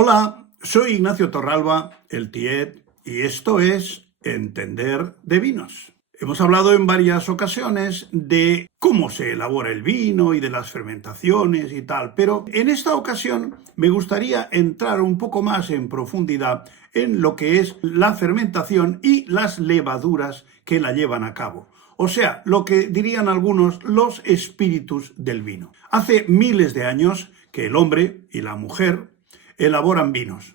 Hola, soy Ignacio Torralba, el Tiet, y esto es Entender de Vinos. Hemos hablado en varias ocasiones de cómo se elabora el vino y de las fermentaciones y tal, pero en esta ocasión me gustaría entrar un poco más en profundidad en lo que es la fermentación y las levaduras que la llevan a cabo. O sea, lo que dirían algunos los espíritus del vino. Hace miles de años que el hombre y la mujer elaboran vinos.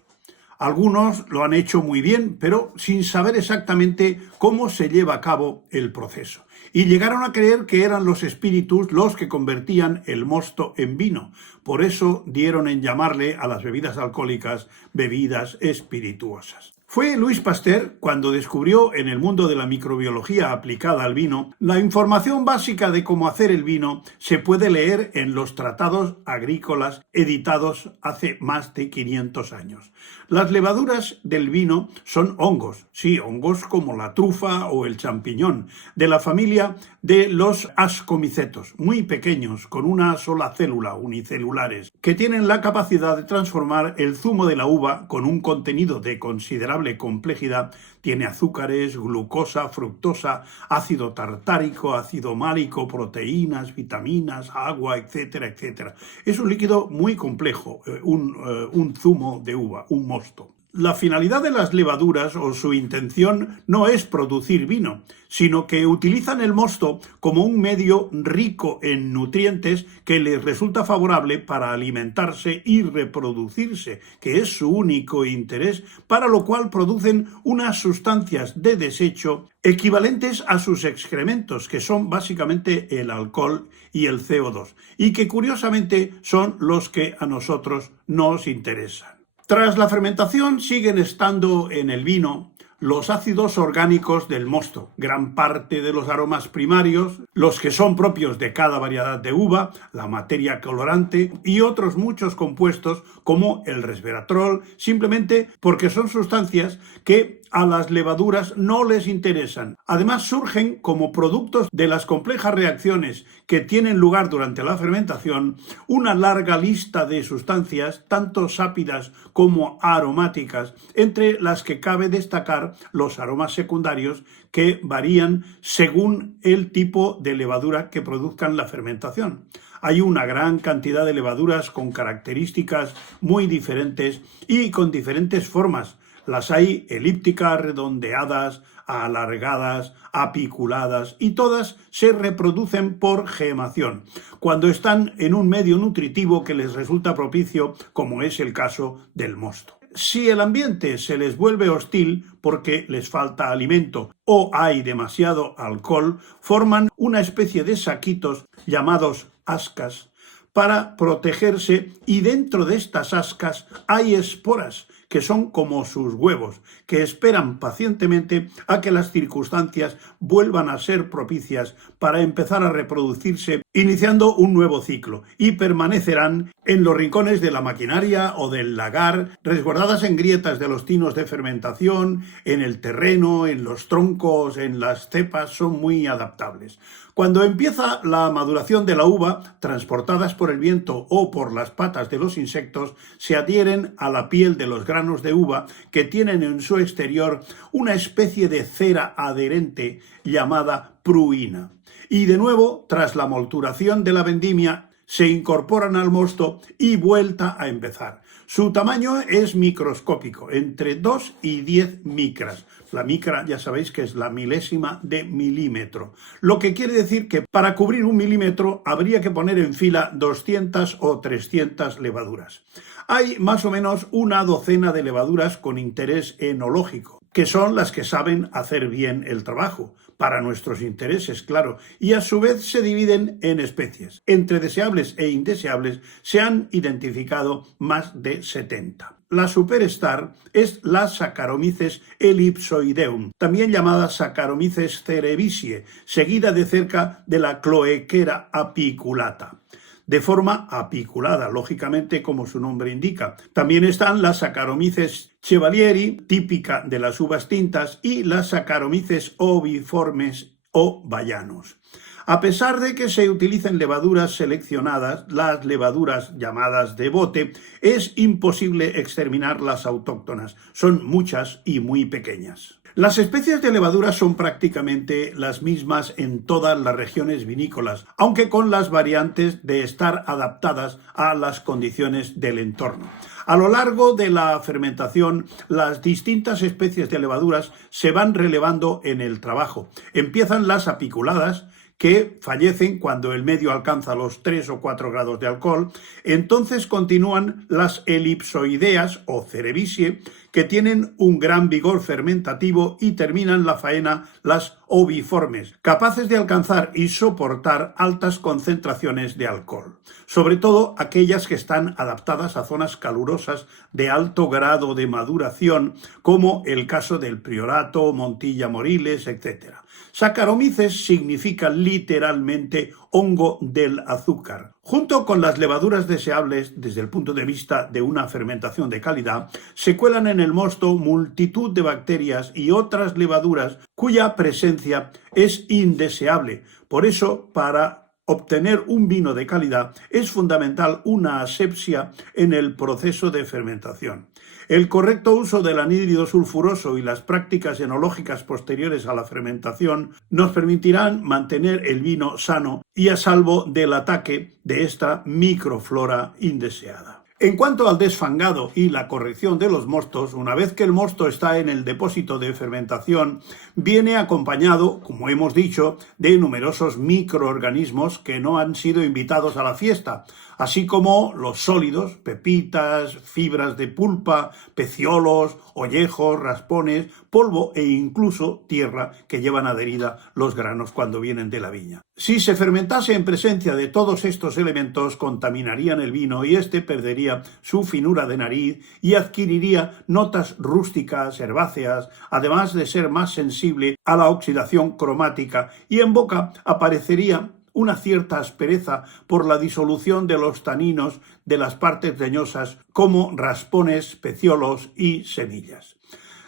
Algunos lo han hecho muy bien, pero sin saber exactamente cómo se lleva a cabo el proceso. Y llegaron a creer que eran los espíritus los que convertían el mosto en vino. Por eso dieron en llamarle a las bebidas alcohólicas bebidas espirituosas. Fue Louis Pasteur cuando descubrió en el mundo de la microbiología aplicada al vino la información básica de cómo hacer el vino se puede leer en los tratados agrícolas editados hace más de 500 años. Las levaduras del vino son hongos, sí, hongos como la trufa o el champiñón, de la familia de los ascomicetos, muy pequeños, con una sola célula, unicelulares, que tienen la capacidad de transformar el zumo de la uva con un contenido de considerable complejidad. Tiene azúcares, glucosa, fructosa, ácido tartárico, ácido málico, proteínas, vitaminas, agua, etcétera, etcétera. Es un líquido muy complejo, un zumo de uva, un mosto. La finalidad de las levaduras o su intención no es producir vino, sino que utilizan el mosto como un medio rico en nutrientes que les resulta favorable para alimentarse y reproducirse, que es su único interés, para lo cual producen unas sustancias de desecho equivalentes a sus excrementos, que son básicamente el alcohol y el CO2, y que curiosamente son los que a nosotros nos interesan. Tras la fermentación siguen estando en el vino los ácidos orgánicos del mosto, gran parte de los aromas primarios, los que son propios de cada variedad de uva, la materia colorante y otros muchos compuestos como el resveratrol, simplemente porque son sustancias que a las levaduras no les interesan. Además surgen como productos de las complejas reacciones que tienen lugar durante la fermentación una larga lista de sustancias, tanto sápidas como aromáticas, entre las que cabe destacar los aromas secundarios que varían según el tipo de levadura que produzcan la fermentación. Hay una gran cantidad de levaduras con características muy diferentes y con diferentes formas. Las hay elípticas, redondeadas, alargadas, apiculadas y todas se reproducen por gemación, cuando están en un medio nutritivo que les resulta propicio, como es el caso del mosto. Si el ambiente se les vuelve hostil porque les falta alimento o hay demasiado alcohol, forman una especie de saquitos llamados ascas para protegerse, y dentro de estas ascas hay esporas que son como sus huevos, que esperan pacientemente a que las circunstancias vuelvan a ser propicias para empezar a reproducirse, iniciando un nuevo ciclo, y permanecerán en los rincones de la maquinaria o del lagar, resguardadas en grietas de los tinos de fermentación, en el terreno, en los troncos, en las cepas. Son muy adaptables. Cuando empieza la maduración de la uva, transportadas por el viento o por las patas de los insectos, se adhieren a la piel de los granos de uva, que tienen en su exterior una especie de cera adherente llamada pruina. Y de nuevo, tras la molturación de la vendimia, se incorporan al mosto y vuelta a empezar. Su tamaño es microscópico, entre 2 y 10 micras. La micra ya sabéis que es la milésima de milímetro, lo que quiere decir que para cubrir un milímetro habría que poner en fila 200 o 300 levaduras. Hay más o menos una docena de levaduras con interés enológico, que son las que saben hacer bien el trabajo, para nuestros intereses, claro, y a su vez se dividen en especies. Entre deseables e indeseables se han identificado más de 70. La superstar es la Saccharomyces ellipsoideum, también llamada Saccharomyces cerevisiae, seguida de cerca de la Cloequera apiculata, de forma apiculada, lógicamente, como su nombre indica. También están las Saccharomyces chevalieri, típica de las uvas tintas, y las Saccharomyces oviformes o bayanos. A pesar de que se utilicen levaduras seleccionadas, las levaduras llamadas de bote, es imposible exterminar las autóctonas. Son muchas y muy pequeñas. Las especies de levadura son prácticamente las mismas en todas las regiones vinícolas, aunque con las variantes de estar adaptadas a las condiciones del entorno. A lo largo de la fermentación, las distintas especies de levaduras se van relevando en el trabajo. Empiezan las apiculadas, que fallecen cuando el medio alcanza los 3 o 4 grados de alcohol. Entonces continúan las elipsoideas o cerevisie, que tienen un gran vigor fermentativo, y terminan la faena las oviformes, capaces de alcanzar y soportar altas concentraciones de alcohol, sobre todo aquellas que están adaptadas a zonas calurosas de alto grado de maduración, como el caso del Priorato, Montilla Moriles, etc. Saccharomyces significa literalmente hongo del azúcar. Junto con las levaduras deseables desde el punto de vista de una fermentación de calidad, se cuelan en el mosto multitud de bacterias y otras levaduras cuya presencia es indeseable. Por eso, para obtener un vino de calidad es fundamental una asepsia en el proceso de fermentación. El correcto uso del anhídrido sulfuroso y las prácticas enológicas posteriores a la fermentación nos permitirán mantener el vino sano y a salvo del ataque de esta microflora indeseada. En cuanto al desfangado y la corrección de los mostos, una vez que el mosto está en el depósito de fermentación, viene acompañado, como hemos dicho, de numerosos microorganismos que no han sido invitados a la fiesta, así como los sólidos, pepitas, fibras de pulpa, peciolos, ollejos, raspones, polvo e incluso tierra que llevan adherida los granos cuando vienen de la viña. Si se fermentase en presencia de todos estos elementos, contaminarían el vino y éste perdería su finura de nariz y adquiriría notas rústicas, herbáceas, además de ser más sensible a la oxidación cromática, y en boca aparecería una cierta aspereza por la disolución de los taninos de las partes leñosas, como raspones, peciolos y semillas.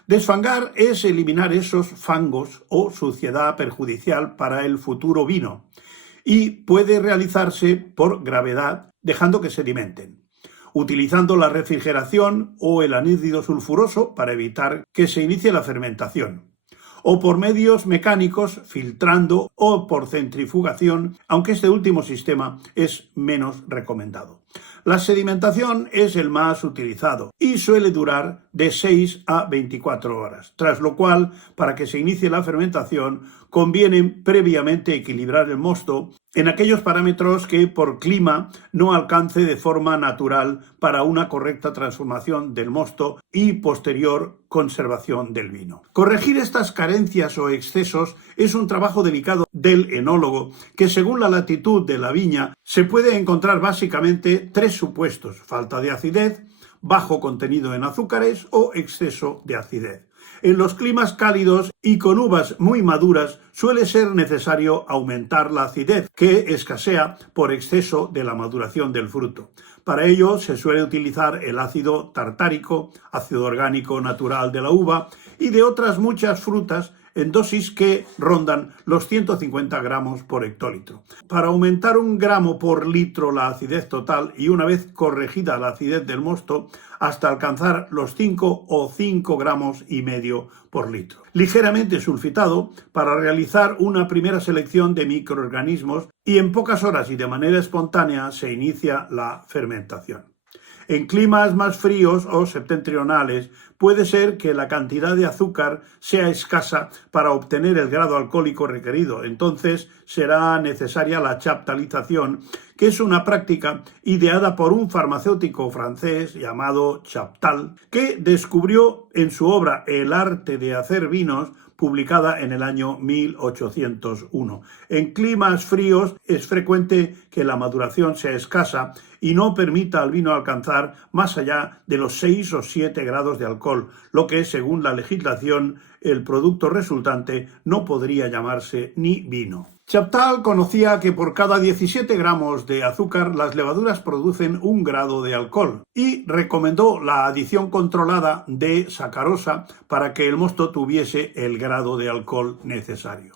Desfangar es eliminar esos fangos o suciedad perjudicial para el futuro vino, y puede realizarse por gravedad, dejando que sedimenten, utilizando la refrigeración o el anhídrido sulfuroso para evitar que se inicie la fermentación, o por medios mecánicos, filtrando, o por centrifugación, aunque este último sistema es menos recomendado. La sedimentación es el más utilizado y suele durar de 6 a 24 horas, tras lo cual, para que se inicie la fermentación, conviene previamente equilibrar el mosto en aquellos parámetros que por clima no alcance de forma natural para una correcta transformación del mosto y posterior conservación del vino. Corregir estas carencias o excesos es un trabajo delicado del enólogo, que según la latitud de la viña se puede encontrar básicamente 3 supuestos: falta de acidez, bajo contenido en azúcares o exceso de acidez. En los climas cálidos y con uvas muy maduras suele ser necesario aumentar la acidez, que escasea por exceso de la maduración del fruto. Para ello se suele utilizar el ácido tartárico, ácido orgánico natural de la uva y de otras muchas frutas, en dosis que rondan los 150 gramos por hectolitro. Para aumentar 1 gramo por litro la acidez total, y una vez corregida la acidez del mosto, hasta alcanzar los 5 o 5,5 gramos por litro. Ligeramente sulfitado para realizar una primera selección de microorganismos, y en pocas horas y de manera espontánea se inicia la fermentación. En climas más fríos o septentrionales puede ser que la cantidad de azúcar sea escasa para obtener el grado alcohólico requerido. Entonces será necesaria la chaptalización, que es una práctica ideada por un farmacéutico francés llamado Chaptal, que descubrió en su obra El arte de hacer vinos, publicada en el año 1801. En climas fríos es frecuente que la maduración sea escasa y no permita al vino alcanzar más allá de los 6 o 7 grados de alcohol, lo que, según la legislación, el producto resultante no podría llamarse ni vino. Chaptal conocía que por cada 17 gramos de azúcar las levaduras producen 1 grado de alcohol, y recomendó la adición controlada de sacarosa para que el mosto tuviese el grado de alcohol necesario.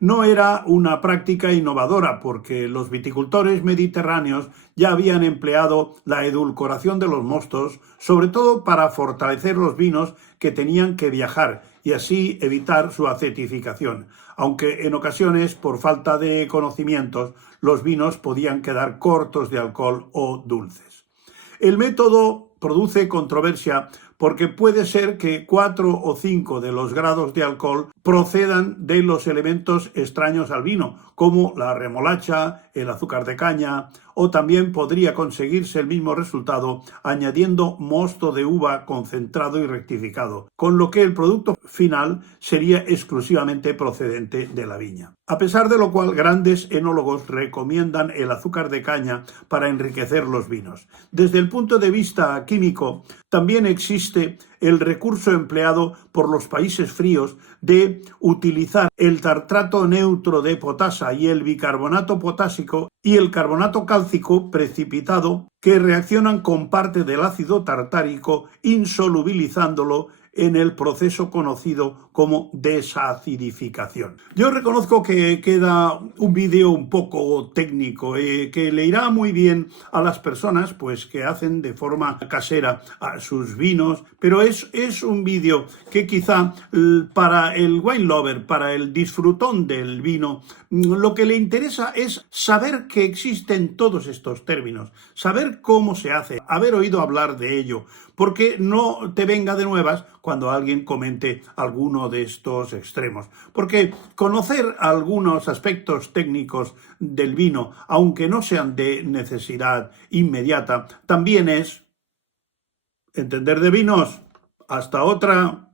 No era una práctica innovadora porque los viticultores mediterráneos ya habían empleado la edulcoración de los mostos, sobre todo para fortalecer los vinos que tenían que viajar y así evitar su acetificación, aunque en ocasiones, por falta de conocimientos, los vinos podían quedar cortos de alcohol o dulces. El método produce controversia porque puede ser que 4 o 5 de los grados de alcohol procedan de los elementos extraños al vino, como la remolacha, el azúcar de caña, o también podría conseguirse el mismo resultado añadiendo mosto de uva concentrado y rectificado, con lo que el producto final sería exclusivamente procedente de la viña. A pesar de lo cual, grandes enólogos recomiendan el azúcar de caña para enriquecer los vinos. Desde el punto de vista químico, también existe el recurso empleado por los países fríos de utilizar el tartrato neutro de potasa y el bicarbonato potásico y el carbonato cálcico precipitado que reaccionan con parte del ácido tartárico insolubilizándolo en el proceso conocido como desacidificación. Yo reconozco que queda un vídeo un poco técnico que le irá muy bien a las personas pues, que hacen de forma casera a sus vinos, pero es un vídeo que quizá para el wine lover, para el disfrutón del vino, lo que le interesa es saber que existen todos estos términos, saber cómo se hace, haber oído hablar de ello, porque no te venga de nuevas cuando alguien comente alguno de estos extremos. Porque conocer algunos aspectos técnicos del vino, aunque no sean de necesidad inmediata, también es entender de vinos. Hasta otra.